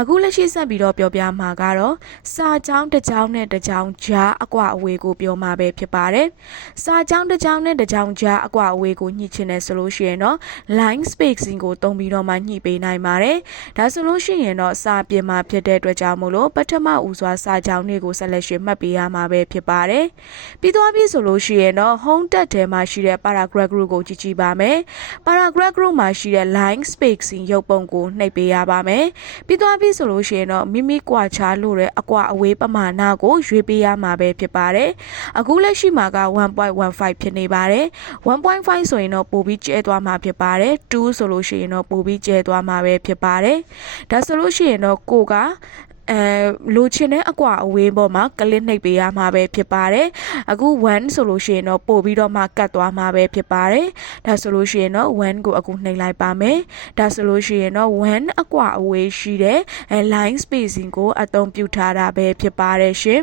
အခုလက်ရှိဆက်ပြီးတော့ပြောပြမှာကတော့စာကြောင်းတစ်ကြောင်းနဲ့တစ်ကြောင်းကြားအကွာအဝေးကိုပြောမှာပဲဖြစ်ပါတယ်စာကြောင်းတစ်ကြောင်းနဲ့တစ်ကြောင်းကြားအကွာအဝေးကိုညှိချင်တယ်ဆိုလို့ရှိရင်တော့ line spacing ကိုသုံးပြီးတော့မှညှိပေးနိုင်ပါတယ်ဒါဆိုလို့ရှိရင်တော့စာပြင်မှာဖြစ်တဲ့အတွက်ကြောင့်မို့လို့ပထမဦးစွာစာကြောင်းတွေကိုဆက်လက်ရှင်မှတ်ပေးရမှာပဲဖြစ်ပါတယ်ပြီးသွားပြီဆိုလို့ရှိရင်တော့ home tab ထဲမှာရှိတဲ့ paragraph group ကိုကြည့်ကြည့်ပါမယ် paragraph group မှာရှိတဲ့ line spacing ရုပ်ပုံကိုနှိပ်ပေးရပါမယ်ပြီးသွားပြီဆိုလို့ရှိရင်တော့မိမိကွာခြားလို့တဲ့အကွာအဝေးပမာဏကိုရွေးပေးရမှာပဲဖြစ်ပါတယ်အခုလက်ရှိမှာက1.15ဖြစ်နေပါတယ်1.5ဆိုရင်တော့ပိုပြီးကျဲသွားမှာဖြစ်ပါတယ်2ဆိုလို့ရှိရင်တော့ပိုပြီးကျဲသွားမှာပဲဖြစ်ပါတယ်ဒါဆိုလို့ရှိရင်တော့ကိုက အဲလိုချင်တဲ့အကွာအဝေးပေါ်မှာကလစ်နှိပ်ပေးရမှာပဲဖြစ်ပါတယ်အခု1ဆိုလို့ရှိရင်တော့ပို့ပြီးတော့မှကတ်သွားမှာပဲဖြစ်ပါတယ်ဒါဆိုလို့ရှိရင်တော့1ကိုအခုနှိပ်လိုက်ပါမယ်ဒါဆိုလို့ရှိရင်တော့1အကွာအဝေးရှိတဲ့အဲ line spacing ကိုအသုံးပြုထားတာပဲဖြစ်ပါတယ်ရှင်